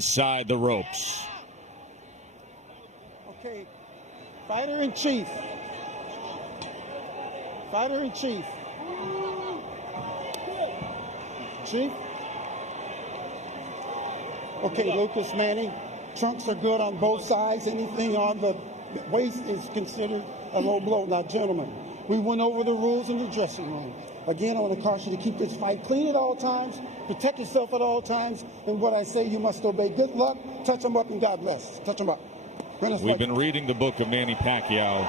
Inside the ropes. Okay, fighter in chief. Fighter in chief. Chief. Okay, Lucas, Manny. Trunks are good on both sides. Anything on the waist is considered a low blow. Now, gentlemen, we went over the rules in the dressing room. Again, I want to caution you to keep this fight clean at all times, protect yourself at all times, and what I say, you must obey. Good luck, touch them up, and God bless. Touch them up. We've been reading the book of Manny Pacquiao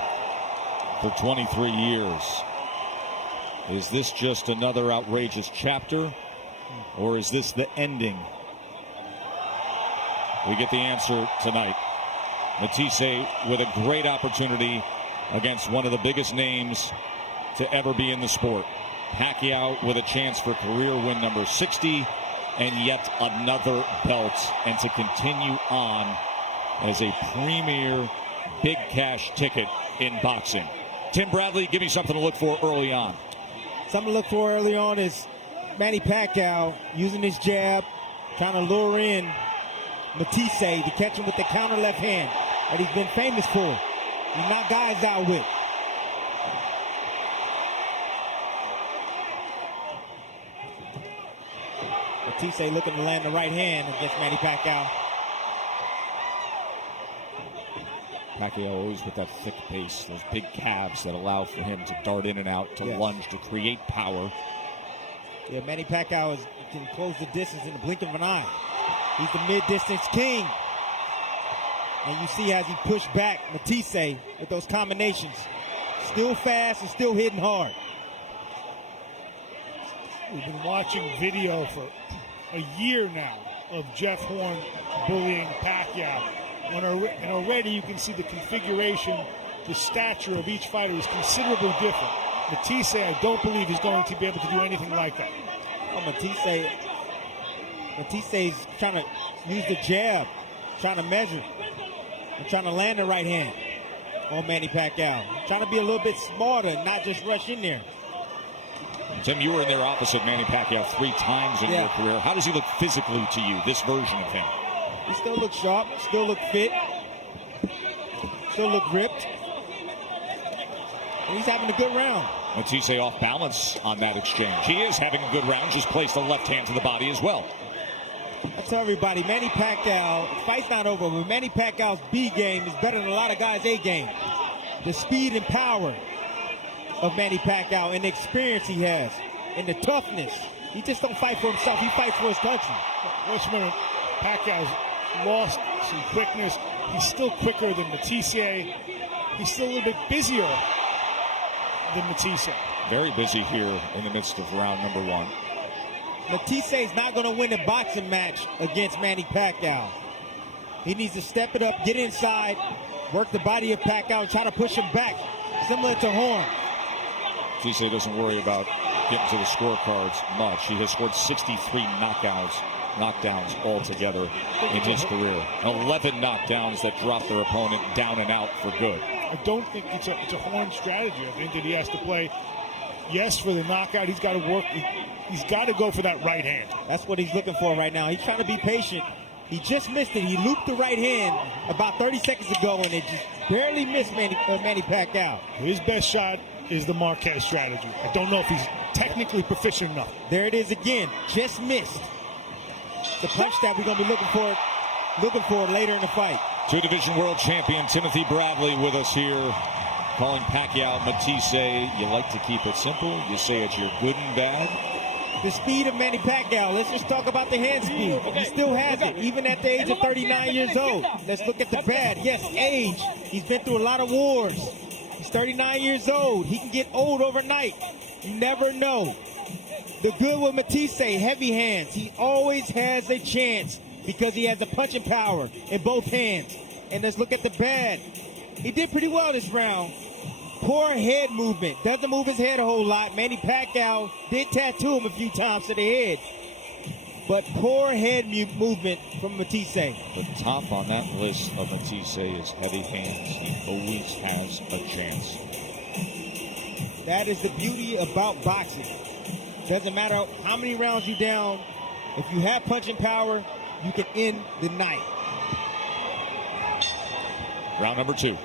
for 23 years. Is this just another outrageous chapter, or is this the ending? We get the answer tonight. Matthysse with a great opportunity against one of the biggest names to ever be in the sport. Pacquiao with a chance for career win number 60 and yet another belt, and to continue on as a premier big cash ticket in boxing. Tim Bradley, give me something to look for early on. Something to look for early on is Manny Pacquiao using his jab, trying to lure in Matthysse to catch him with the counter left hand that he's been famous for. He knocked guys out with. Matthysse looking to land the right hand against Manny Pacquiao. Pacquiao always with that thick pace, those big calves that allow for him to dart in and out, to lunge, to create power. Yeah, Manny Pacquiao can close the distance in the blink of an eye. He's the mid-distance king. And you see as he pushed back Matthysse with those combinations. Still fast and still hitting hard. We've been watching video for a year now of Jeff Horn bullying Pacquiao. And already you can see the configuration, the stature of each fighter is considerably different. Matthysse, I don't believe he's going to be able to do anything like that. Oh, Matthysse is trying to use the jab, trying to measure, and trying to land the right hand on Manny Pacquiao. Trying to be a little bit smarter, not just rush in there. Tim, you were in there opposite Manny Pacquiao 3 times in your career. How does he look physically to you, this version of him? He still looks sharp, still look fit, still look ripped. And he's having a good round. Matthysse off balance on that exchange. He is having a good round, just placed a left hand to the body as well. I tell everybody, Manny Pacquiao, the fight's not over, but Manny Pacquiao's B game is better than a lot of guys' A game. The speed and power of Manny Pacquiao and the experience he has and the toughness. He just don't fight for himself, he fights for his country. Let's remember, Pacquiao's lost some quickness. He's still quicker than Matthysse. He's still a little bit busier than Matthysse. Very busy here in the midst of round number 1. Matthysse is not going to win a boxing match against Manny Pacquiao. He needs to step it up, get inside, work the body of Pacquiao, and try to push him back, similar to Horn. Matthysse doesn't worry about getting to the scorecards much. He has scored 63 knockdowns altogether in his career. 11 knockdowns that drop their opponent down and out for good. I don't think it's a Horn strategy. I think that he has to play, yes, for the knockout. He's got to work. He's got to go for that right hand. That's what he's looking for right now. He's trying to be patient. He just missed it. He looped the right hand about 30 seconds ago, and it just barely missed Manny Pacquiao. His best shot is the Marquez strategy. I don't know if he's technically proficient enough. There it is again. Just missed. The punch that we're going to be looking for later in the fight. 2-division world champion Timothy Bradley with us here, calling Pacquiao Matthysse. You like to keep it simple. You say it's your good and bad. The speed of Manny Pacquiao. Let's just talk about the hand speed. He still has it, even at the age of 39 years old. Let's look at the bad. Yes, age. He's been through a lot of wars. He's 39 years old. He can get old overnight. You never know. The good with Matthysse, heavy hands. He always has a chance because he has the punching power in both hands. And let's look at the bad. He did pretty well this round. Poor head movement. Doesn't move his head a whole lot. Manny Pacquiao did tattoo him a few times to the head. But poor head movement from Matthysse. The top on that list of Matthysse is heavy hands. He always has a chance. That is the beauty about boxing. Doesn't matter how many rounds you're down. If you have punching power, you can end the night. Round number 2.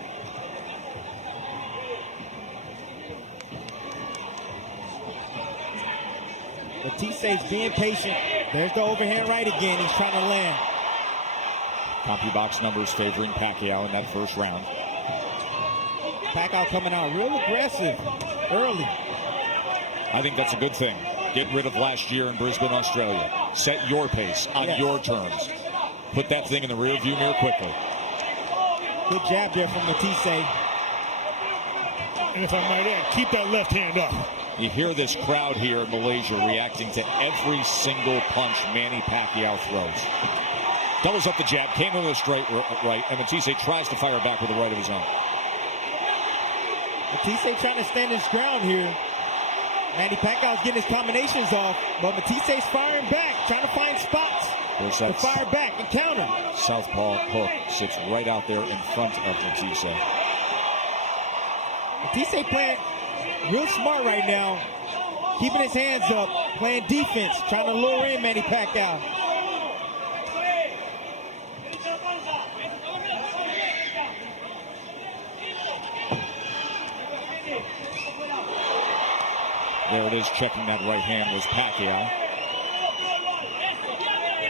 Matthysse being patient. There's the overhand right again. He's trying to land. CompuBox numbers favoring Pacquiao in that first round. Pacquiao coming out real aggressive early. I think that's a good thing. Get rid of last year in Brisbane, Australia. Set your pace on your terms. Put that thing in the rearview mirror quickly. Good jab there from Matthysse. And if I might add, keep that left hand up. You hear this crowd here in Malaysia reacting to every single punch Manny Pacquiao throws. Doubles up the jab, came to the straight right, and Matthysse tries to fire back with the right of his own. Matthysse trying to stand his ground here. Manny Pacquiao's getting his combinations off, but Matthysse firing back, trying to find spots to fire back and counter. Southpaw hook sits right out there in front of Matthysse. Matthysse playing real smart right now, keeping his hands up, playing defense, trying to lure in Manny Pacquiao. There it is, checking that right hand was Pacquiao.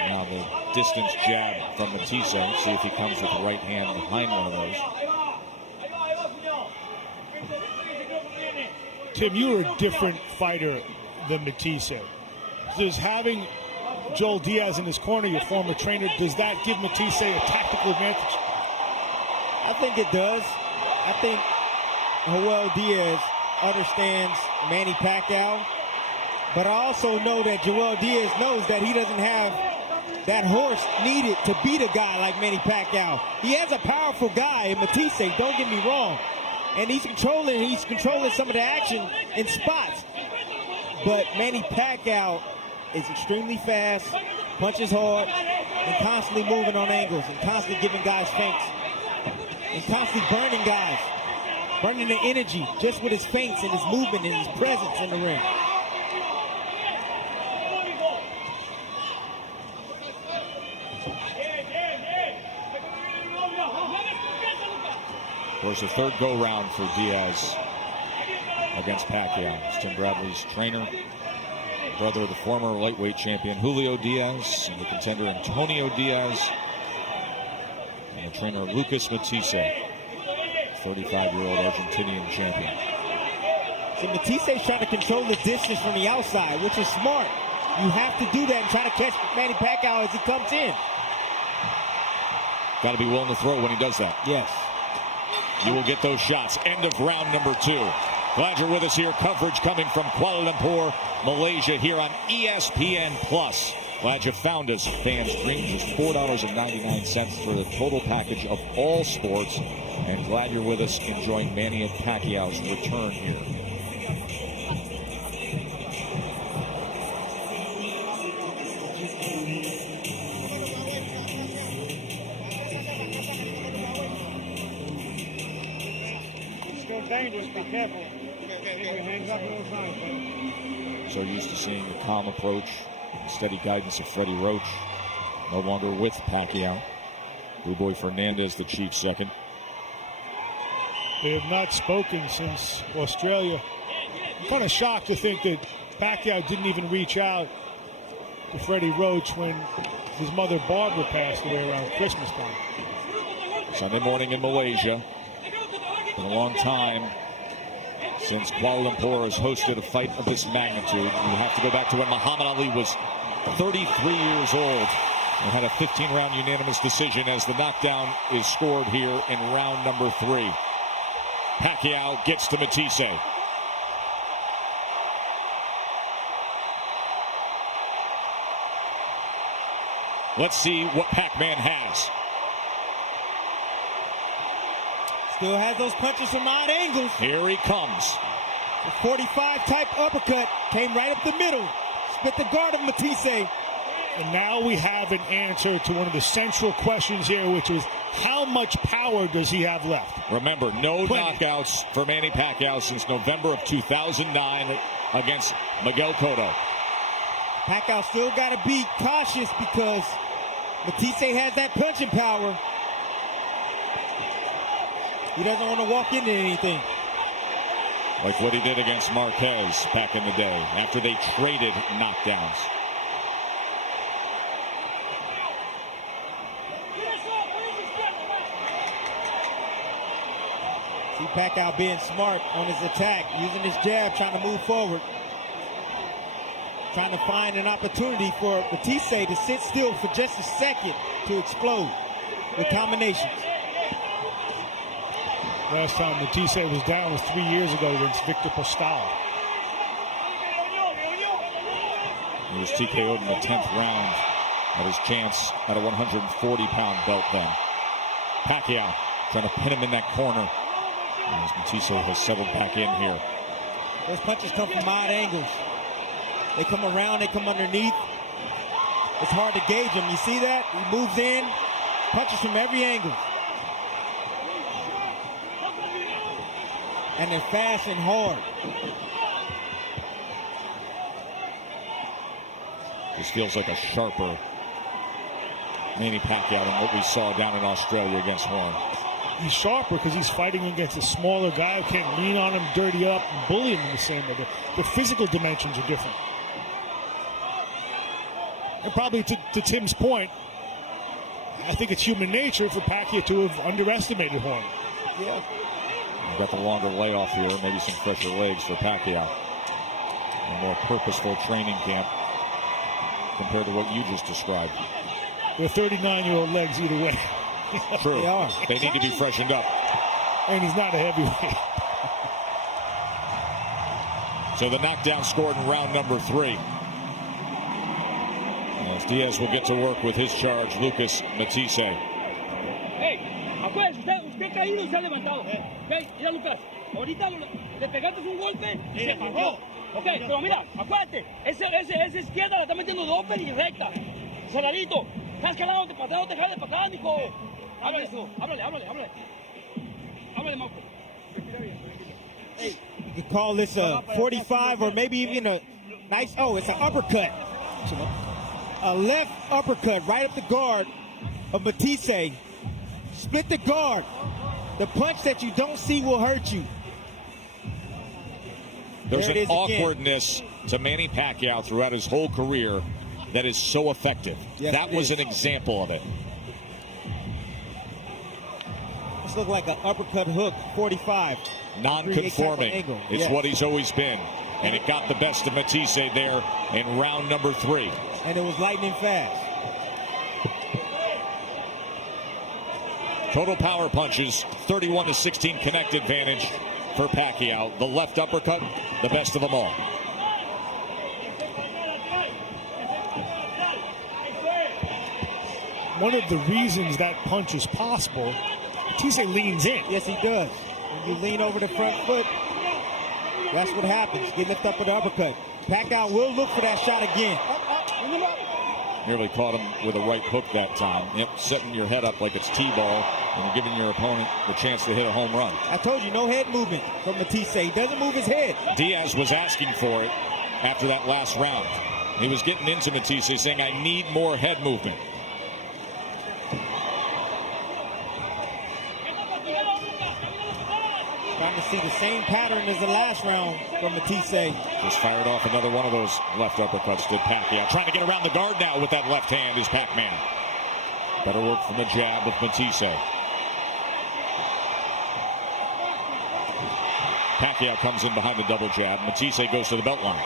Now the distance jab from Matthysse. See if he comes with the right hand behind one of those. Tim, you're a different fighter than Matthysse. Does having Joel Diaz in his corner, your former trainer, does that give Matthysse a tactical advantage? I think it does. I think Joel Diaz understands Manny Pacquiao, but I also know that Joel Diaz knows that he doesn't have that horse needed to beat a guy like Manny Pacquiao. He has a powerful guy in Matthysse, don't get me wrong, and he's controlling some of the action in spots. But Manny Pacquiao is extremely fast, punches hard, and constantly moving on angles, and constantly giving guys feints, and constantly burning guys. Burning the energy just with his feints and his movement and his presence in the ring. Of course, the third go-round for Diaz against Pacquiao. It's Tim Bradley's trainer, brother of the former lightweight champion Julio Diaz, and the contender Antonio Diaz, and the trainer Lucas Matthysse, 35-year-old Argentinian champion. See, Matthysse trying to control the distance from the outside, which is smart. You have to do that and try to catch Manny Pacquiao as he comes in. Got to be willing to throw when he does that. Yes. You will get those shots. End of round number 2. Glad you're with us here. Coverage coming from Kuala Lumpur, Malaysia, here on ESPN+. Glad you found us. Fans' Dreams is $4.99 for the total package of all sports. And glad you're with us enjoying Manny and Pacquiao's return here. Still dangerous, be careful. Keep your hands up all the time. So used to seeing the calm approach, the steady guidance of Freddie Roach. No longer with Pacquiao. Blue Boy Fernandez, the chief second. They have not spoken since Australia. I'm kind of shocked to think that Pacquiao didn't even reach out to Freddie Roach when his mother Barbara passed away around Christmas time. Sunday morning in Malaysia. Been a long time since Kuala Lumpur has hosted a fight of this magnitude. You have to go back to when Muhammad Ali was 33 years old and had a 15-round unanimous decision as the knockdown is scored here in round number 3. Pacquiao gets to Matthysse. Let's see what Pac-Man has. Still has those punches from odd angles. Here he comes. The 45 type uppercut came right up the middle. Split the guard of Matthysse. And now we have an answer to one of the central questions here, which is how much power does he have left? Remember, no knockouts for Manny Pacquiao since November of 2009 against Miguel Cotto. Pacquiao still got to be cautious because Matthysse has that punching power. He doesn't want to walk into anything. Like what he did against Marquez back in the day after they traded knockdowns. See Pacquiao being smart on his attack, using his jab, trying to move forward. Trying to find an opportunity for Matthysse to sit still for just a second to explode with combinations. Last time Matthysse was down was 3 years ago against Victor Pascal. He was TKO'd in the 10th round at his chance at a 140-pound belt then. Pacquiao trying to pin him in that corner. As Matthysse has settled back in here. Those punches come from odd angles. They come around, they come underneath. It's hard to gauge them. You see that? He moves in, punches from every angle. And they're fast and hard. This feels like a sharper Manny Pacquiao than what we saw down in Australia against Horn. He's sharper because he's fighting against a smaller guy who can't lean on him, dirty up, and bully him in the same way. The physical dimensions are different. And probably to Tim's point, I think it's human nature for Pacquiao to have underestimated Horn. Yeah. We've got the longer layoff here, maybe some fresher legs for Pacquiao. A more purposeful training camp compared to what you just described. They're 39-year-old legs either way. True. They are. They need to be freshened up. And he's not a heavyweight. So the knockdown scored in round number 3. As Diaz will get to work with his charge, Lucas Matthysse. Hey, acuérdese, usted caído y se ha levantado. Okay, mira Lucas, ahorita le pegaste un golpe y se paró. Ok, pero mira, acuérdate, esa izquierda la está metiendo de open y recta. Cerradito, estás calado, te jale para acá, Nico. Háblale, háblale. Háblale, Marco. You could call this a 45 or maybe even a nice, it's an uppercut. A left uppercut right up the guard of Matthysse. Split the guard. The punch that you don't see will hurt you. There's There an it is again. awkwardness to Manny Pacquiao throughout his whole career that is so effective. Yes, that was an example of it. This looked like an uppercut hook, 45. Non-conforming. Angle. It's Yes. what he's always been. And it got the best of Matthysse there in round number 3. And it was lightning fast. Total power punches, 31-16 connect advantage for Pacquiao. The left uppercut, the best of them all. One of the reasons that punch is possible, Matthysse leans in. Yes, he does. When you lean over the front foot, that's what happens. You lift up with the uppercut. Pacquiao will look for that shot again. Nearly caught him with a right hook that time. Yep, setting your head up like it's T-ball and giving your opponent the chance to hit a home run. I told you, no head movement from Matthysse. He doesn't move his head. Diaz was asking for it after that last round. He was getting into Matthysse saying, I need more head movement. Trying to see the same pattern as the last round from Matthysse. Just fired off another one of those left uppercuts to Pacquiao. Trying to get around the guard now with that left hand is Pac-Man. Better work from the jab of Matthysse. Pacquiao comes in behind the double jab. Matthysse goes to the belt line.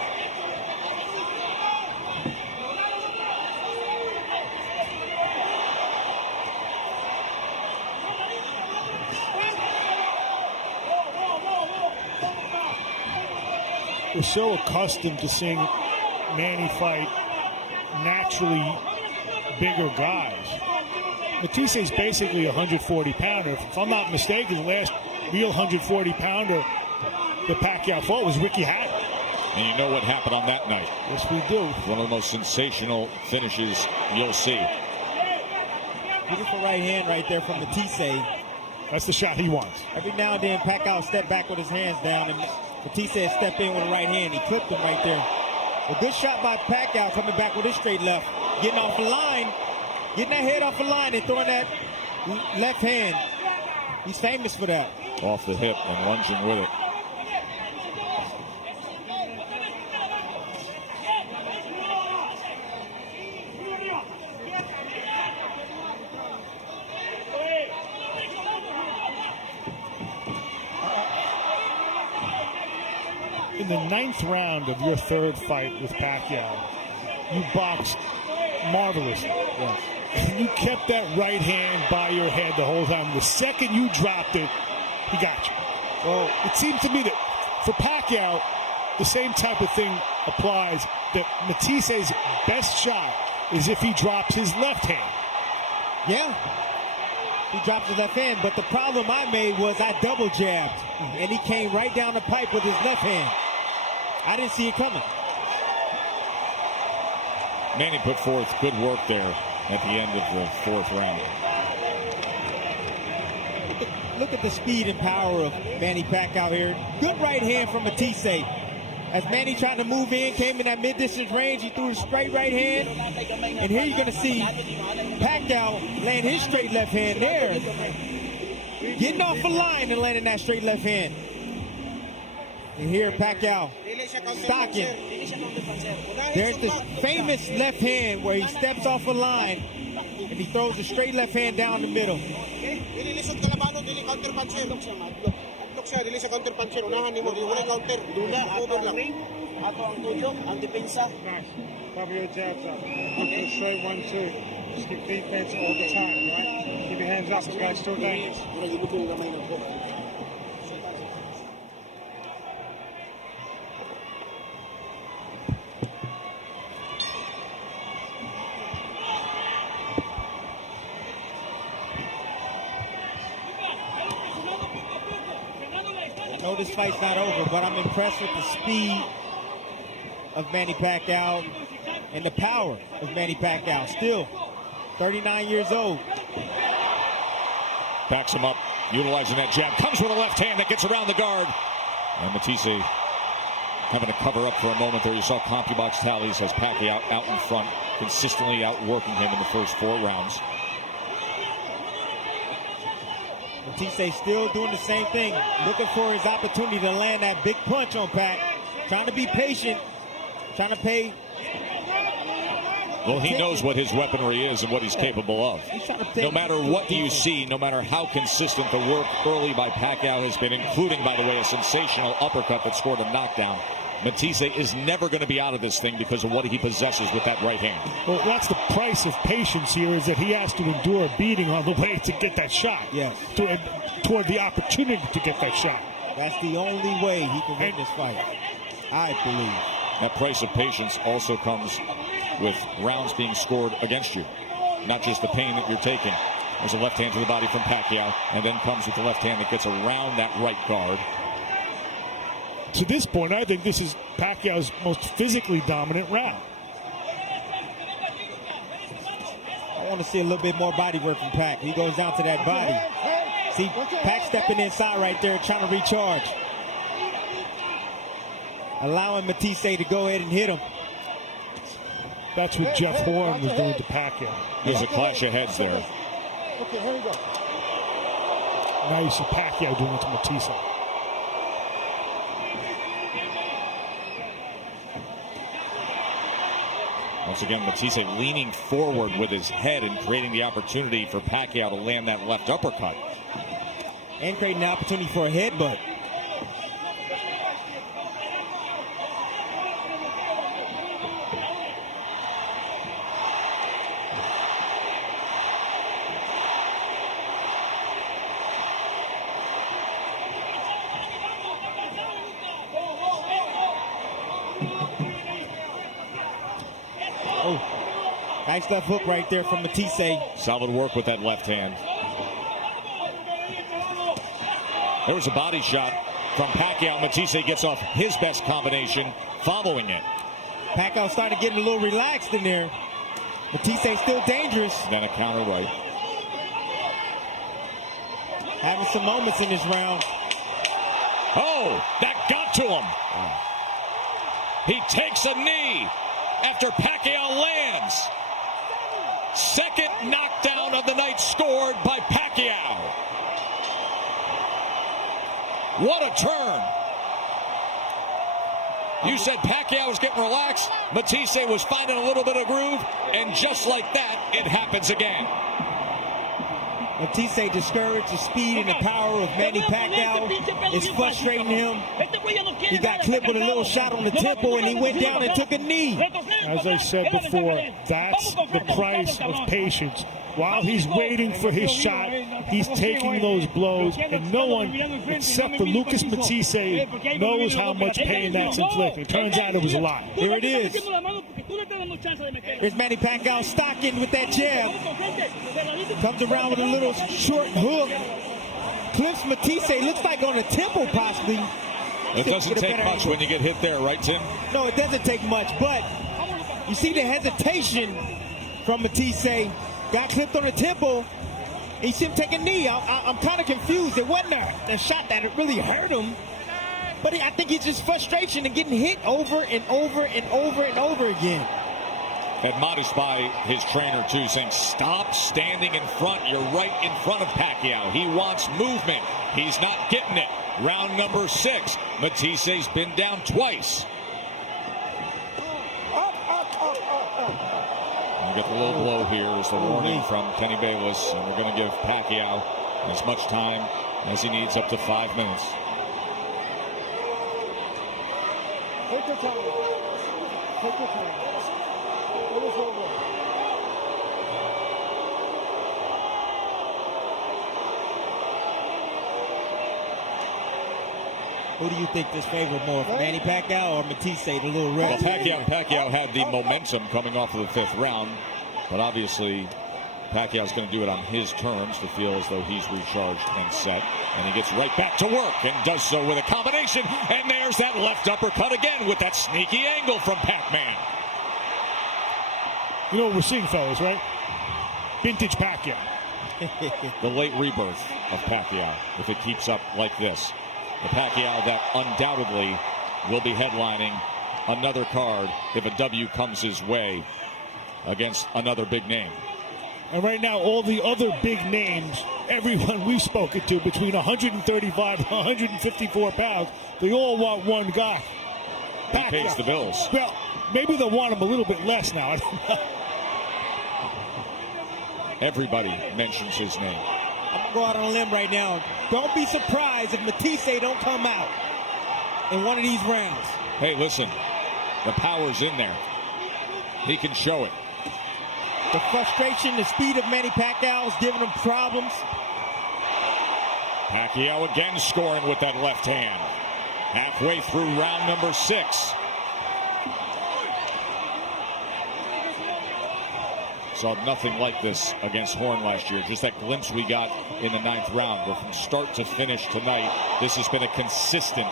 We're so accustomed to seeing Manny fight naturally bigger guys. Matthysse is basically a 140-pounder. If I'm not mistaken, the last real 140-pounder that Pacquiao fought was Ricky Hatton. And you know what happened on that night. Yes, we do. One of the most sensational finishes you'll see. Beautiful right hand right there from Matthysse. That's the shot he wants. Every now and then, Pacquiao step back with his hands down, and Matthysse step in with a right hand. He clipped him right there. A good shot by Pacquiao coming back with his straight left. Getting off the line. Getting that head off the line and throwing that left hand. He's famous for that. Off the hip and lunging with it. In the 9th round of your 3rd fight with Pacquiao, you boxed marvelously. Yes. And you kept that right hand by your head the whole time. The second you dropped it, he got you. Well, it seems to me that for Pacquiao, the same type of thing applies, that Matthysse's best shot is if he drops his left hand. Yeah. He dropped his left hand, but the problem I made was I double jabbed, and he came right down the pipe with his left hand. I didn't see it coming. Manny put forth good work there at the end of the 4th round. Look at the speed and power of Manny Pacquiao here. Good right hand from Matthysse. As Manny tried to move in, came in that mid-distance range, he threw a straight right hand. And here you're going to see Pacquiao land his straight left hand there. Getting off the line and landing that straight left hand. And here Pacquiao stocking. There's the famous left hand where he steps off a line and he throws a straight left hand down the middle. Ato ang tuyo, ang depensa. Cover your jabs up. Straight 1-2. Just keep defense all the time, right? Keep your hands up. This guy's still dangerous. No, this fight's not over, but I'm impressed with the speed of Manny Pacquiao and the power of Manny Pacquiao. Still 39 years old. Backs him up, utilizing that jab. Comes with a left hand that gets around the guard. And Matthysse having to cover up for a moment there. You saw CompuBox tallies as Pacquiao out in front, consistently outworking him in the first 4 rounds. Matthysse still doing the same thing, looking for his opportunity to land that big punch on Pac. Trying to be patient, trying to pay. Well, he knows what his weaponry is and what he's capable of. No matter what you see, no matter how consistent the work early by Pacquiao has been, including, by the way, a sensational uppercut that scored a knockdown, Matthysse is never going to be out of this thing because of what he possesses with that right hand. Well, that's the price of patience here, is that he has to endure a beating on the way to get that shot. Yes. Toward the opportunity to get that shot. That's the only way he can win this fight, I believe. That price of patience also comes with rounds being scored against you, not just the pain that you're taking. There's a left hand to the body from Pacquiao, and then comes with the left hand that gets around that right guard. To this point, I think this is Pacquiao's most physically dominant round. I want to see a little bit more body work from Pac. He goes down to that body. See, Pac stepping inside right there, trying to recharge. Allowing Matthysse to go ahead and hit him. That's what Jeff Horn was doing to Pacquiao. There's a clash of heads there. Okay, here we go. Now you see Pacquiao doing it to Matthysse. Once again, Matthysse leaning forward with his head and creating the opportunity for Pacquiao to land that left uppercut. And creating the opportunity for a headbutt. Oh, nice left hook right there from Matthysse. Solid work with that left hand. There was a body shot from Pacquiao. Matthysse gets off his best combination following it. Pacquiao started getting a little relaxed in there. Matthysse still dangerous. Then a counter right. Having some moments in this round. Oh, that got to him. He takes a knee after Pacquiao lands. Second knockdown of the night scored by Pacquiao. What a turn. You said Pacquiao was getting relaxed. Matthysse was finding a little bit of groove. And just like that, it happens again. Matthysse discouraged the speed and the power of Manny Pacquiao. It's frustrating him. He got clipped with a little shot on the temple, and he went down and took a knee. As I said before, that's the price of patience. While he's waiting for his shot, he's taking those blows, and no one except for Lucas Matthysse knows how much pain that's inflicting. It turns out it was a lie. Here it is. Here's Manny Pacquiao stocking with that jab. Comes around with a little short hook. Clips Matthysse, looks like on a temple possibly. It doesn't take much when you get hit there, right, Tim? No, it doesn't take much, but you see the hesitation from Matthysse. Got clipped on the temple. He see him take a knee. I'm kind of confused. It wasn't a shot that really hurt him. But I think it's just frustration and getting hit over and over and over and over again. Admonished by his trainer, too, saying, stop standing in front. You're right in front of Pacquiao. He wants movement. He's not getting it. Round number 6. Matthysse been down twice. You get the low blow here as the warning from Kenny Bayless, and we're going to give Pacquiao as much time as he needs, up to 5 minutes. Take your time. Take your time. It was over. Who do you think this favored more, Manny Pacquiao or Matthysse, the little red? Well, Pacquiao had the momentum coming off of the 5th round, but obviously Pacquiao's going to do it on his terms to feel as though he's recharged and set. And he gets right back to work and does so with a combination. And there's that left uppercut again with that sneaky angle from Pac-Man. You know what we're seeing, fellas, right? Vintage Pacquiao. The late rebirth of Pacquiao, if it keeps up like this. The Pacquiao that undoubtedly will be headlining another card if a W comes his way against another big name. And right now, all the other big names, everyone we've spoken to, between 135 and 154 pounds, they all want one guy. He pays the bills. Well, maybe they'll want him a little bit less now. I don't know. Everybody mentions his name. I'm going to go out on a limb right now. Don't be surprised if Matthysse don't come out in one of these rounds. Hey, listen, the power's in there. He can show it. The frustration, the speed of Manny Pacquiao is giving him problems. Pacquiao again scoring with that left hand. Halfway through round number 6. Saw nothing like this against Horn last year. Just that glimpse we got in the 9th round. But from start to finish tonight, this has been a consistent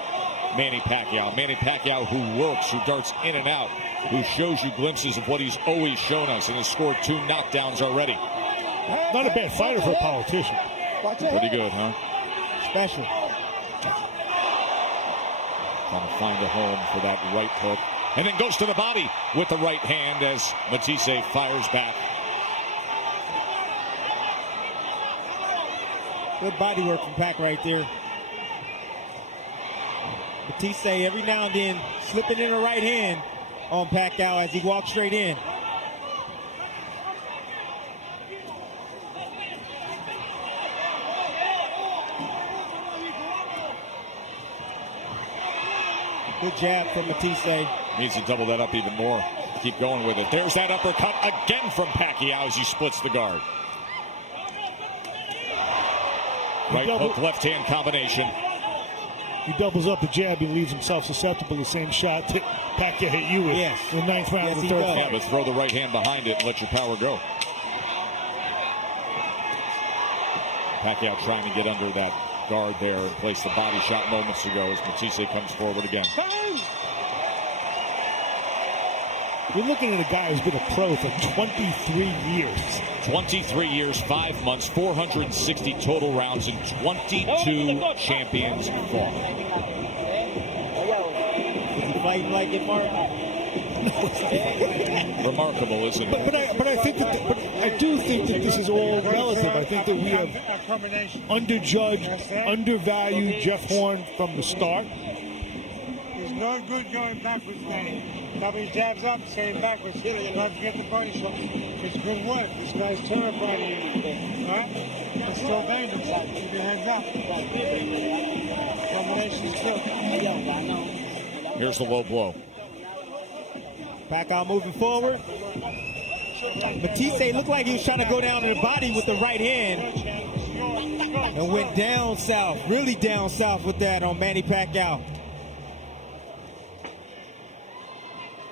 Manny Pacquiao. Manny Pacquiao who works, who darts in and out, who shows you glimpses of what he's always shown us, and has scored 2 knockdowns already. Not a bad fighter for a politician. Pretty good, huh? Special. Trying to find a home for that right hook. And then goes to the body with the right hand as Matthysse fires back. Good body work from Pac right there. Matthysse every now and then slipping in the right hand on Pacquiao as he walks straight in. Good jab from Matthysse. Needs to double that up even more. Keep going with it. There's that uppercut again from Pacquiao as he splits the guard. Right hook, left hand combination. He doubles up the jab. He leaves himself susceptible to the same shot that Pacquiao hit you with in the 9th round of the 3rd fight. Yeah, but throw the right hand behind it and let your power go. Pacquiao trying to get under that guard there and place the body shot moments ago as Matthysse comes forward again. You're looking at a guy who's been a pro for 23 years. 23 years, 5 months, 460 total rounds, and 22 champions fought. Is he fighting like it, Mark? Remarkable, isn't it? But I do think that this is all relative. I think that we have underjudged, undervalued Jeff Horn from the start. He's no good going backwards, Manny. Now he jabs up, saying backwards. Don't forget the body shot. It's good work. This guy's terrifying you. All right? It's still dangerous. Keep your hands up. Combination's good. Here's the low blow. Pacquiao moving forward. Matthysse looked like he was trying to go down to the body with the right hand and went down south, really down south with that on Manny Pacquiao.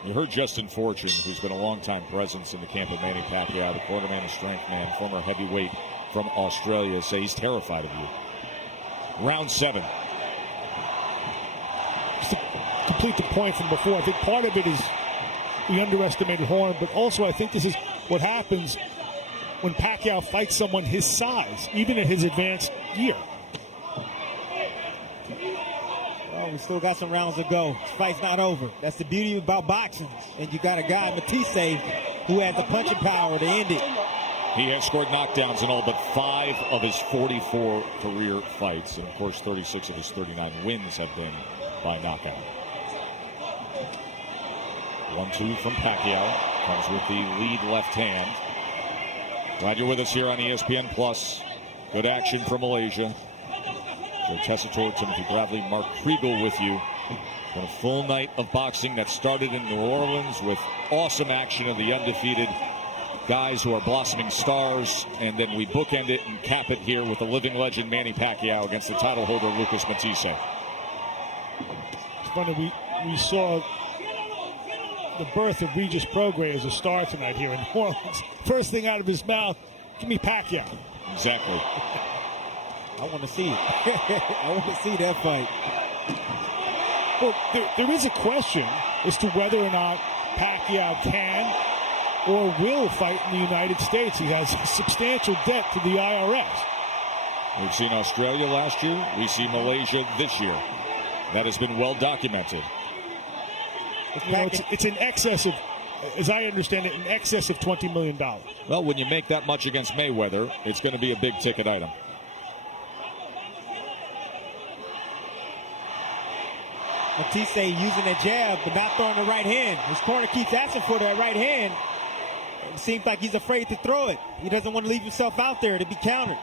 You heard Justin Fortune, who's been a long-time presence in the camp of Manny Pacquiao, the quarterman and strength man, former heavyweight from Australia, say he's terrified of you. Round 7. Just to complete the point from before, I think part of it is we underestimated Horn, but also I think this is what happens when Pacquiao fights someone his size, even at his advanced year. Well, we still got some rounds to go. This fight's not over. That's the beauty about boxing. And you got a guy, Matthysse, who had the punching power to end it. He has scored knockdowns in all but 5 of his 44 career fights. And, of course, 36 of his 39 wins have been by knockout. 1-2 from Pacquiao. Comes with the lead left hand. Glad you're with us here on ESPN Plus. Good action from Malaysia. Joe Tessitore, Timothy Bradley, Mark Kriegel with you. Been a full night of boxing that started in New Orleans with awesome action of the undefeated guys who are blossoming stars. And then we bookend it and cap it here with the living legend Manny Pacquiao against the title holder Lucas Matthysse. It's funny, we saw the birth of Regis Prograis as a star tonight here in New Orleans. First thing out of his mouth, give me Pacquiao. Exactly. I want to see it. I want to see that fight. Well, there is a question as to whether or not Pacquiao can or will fight in the United States. He has a substantial debt to the IRS. We've seen Australia last year. We see Malaysia this year. That has been well documented. You know, it's in excess of, as I understand it, in excess of $20 million. Well, when you make that much against Mayweather, it's going to be a big ticket item. Matthysse using that jab, but not throwing the right hand. His corner keeps asking for that right hand. It seems like he's afraid to throw it. He doesn't want to leave himself out there to be countered.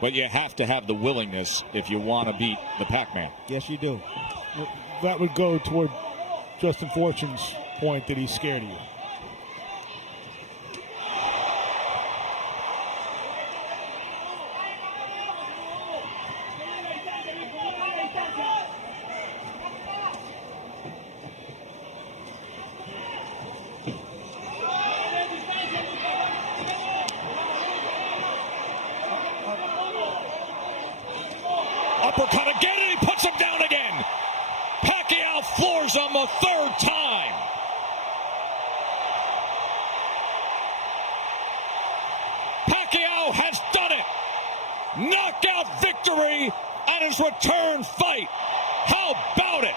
But you have to have the willingness if you want to beat the Pac-Man. Yes, you do. That would go toward Justin Fortune's point that he's scared of you. Uppercut again, and he puts him down again. Pacquiao floors him a 3rd time. Pacquiao has done it. Knockout victory and his return fight. How about it?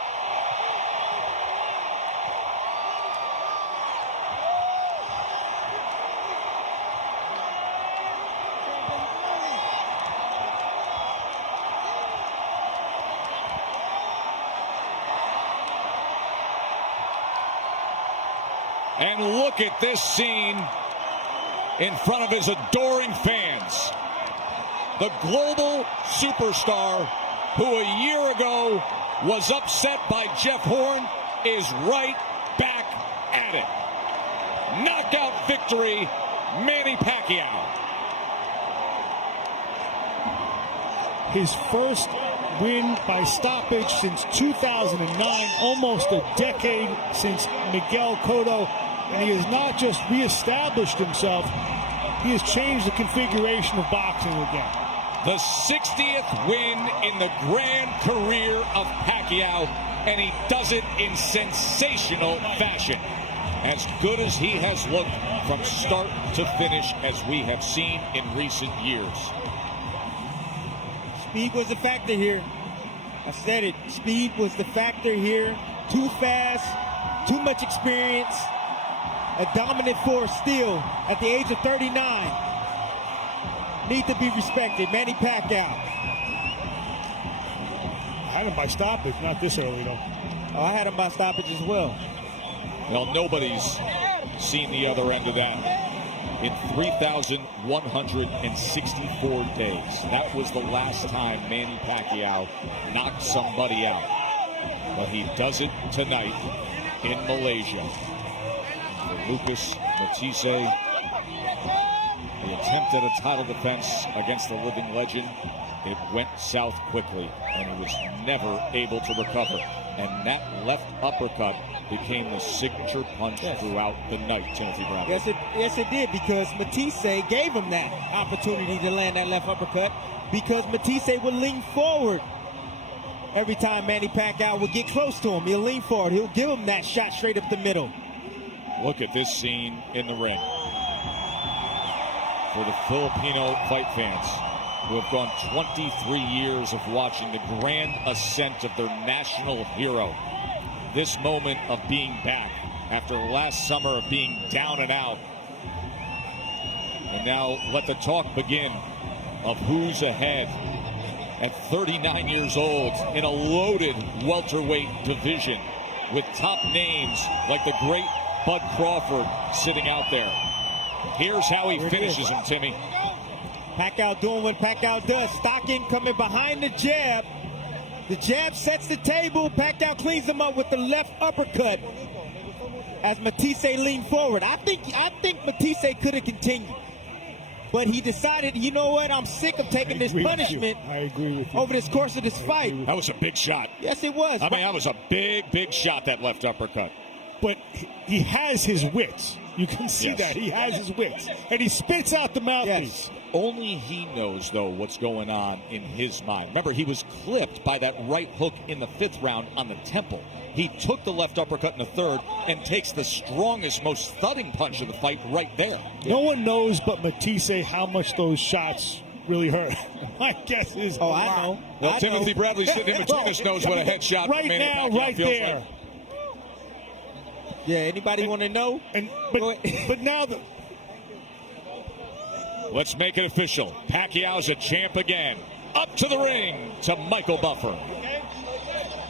And look at this scene in front of his adoring fans. The global superstar who a year ago was upset by Jeff Horn is right back at it. Knockout victory, Manny Pacquiao. His first win by stoppage since 2009, almost a decade since Miguel Cotto. And he has not just reestablished himself, he has changed the configuration of boxing again. The 60th win in the grand career of Pacquiao, and he does it in sensational fashion. As good as he has looked from start to finish, as we have seen in recent years. Speed was a factor here. I said it. Speed was the factor here. Too fast, Too much experience. A dominant force still at the age of 39. Need to be respected. Manny Pacquiao. I had him by stoppage, not this early though. Oh, I had him by stoppage as well. Well, nobody's seen the other end of that. In 3,164 days. That was the last time Manny Pacquiao knocked somebody out. But he does it tonight in Malaysia. For Lucas Matthysse, the attempt at a title defense against the living legend, it went south quickly, and he was never able to recover. And that left uppercut became the signature punch throughout the night, Timothy Bradley. Yes, it did, because Matthysse gave him that opportunity to land that left uppercut, because Matthysse would lean forward every time Manny Pacquiao would get close to him. He'll lean forward. He'll give him that shot straight up the middle. Look at this scene in the ring. For the Filipino fight fans who have gone 23 years of watching the grand ascent of their national hero, this moment of being back after last summer of being down and out. And now let the talk begin of who's ahead at 39 years old in a loaded welterweight division with top names like the great Bud Crawford sitting out there. Here's how he finishes him, Timmy. Pacquiao doing what Pacquiao does. Stocking coming behind the jab. The jab sets the table. Pacquiao cleans him up with the left uppercut as Matthysse leaned forward. I think Matthysse could have continued, but he decided, you know what, I'm sick of taking this punishment. I agree with you. Over this course of this fight. That was a big shot. Yes, it was. I mean, that was a big shot, that left uppercut. But he has his wits. You can see that. He has his wits. And he spits out the mouthpiece. Yes. Only he knows, though, what's going on in his mind. Remember, he was clipped by that right hook in the 5th round on the temple. He took the left uppercut in the 3rd and takes the strongest, most thudding punch of the fight right there. No one knows but Matthysse how much those shots really hurt. My guess is I know. Well, I Timothy know. Bradley sitting in between us knows what a headshot right Manny now, Pacquiao right feels there. like. Yeah, anybody want to know? But now the... Let's make it official. Pacquiao's a champ again. Up to the ring to Michael Buffer.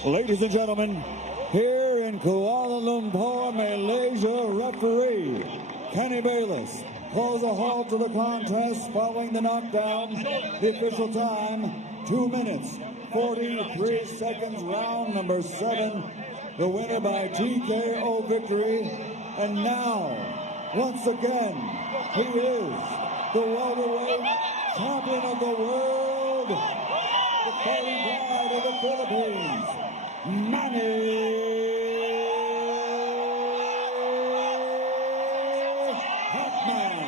Ladies and gentlemen, here in Kuala Lumpur, Malaysia, referee Kenny Bayless calls a halt to the contest following the knockdown. The official time, 2 minutes, 43 seconds, round number 7. The winner by TKO victory. And now, once again, he is the welterweight champion of the world, the fighting pride of the Philippines, Manny Pacquiao.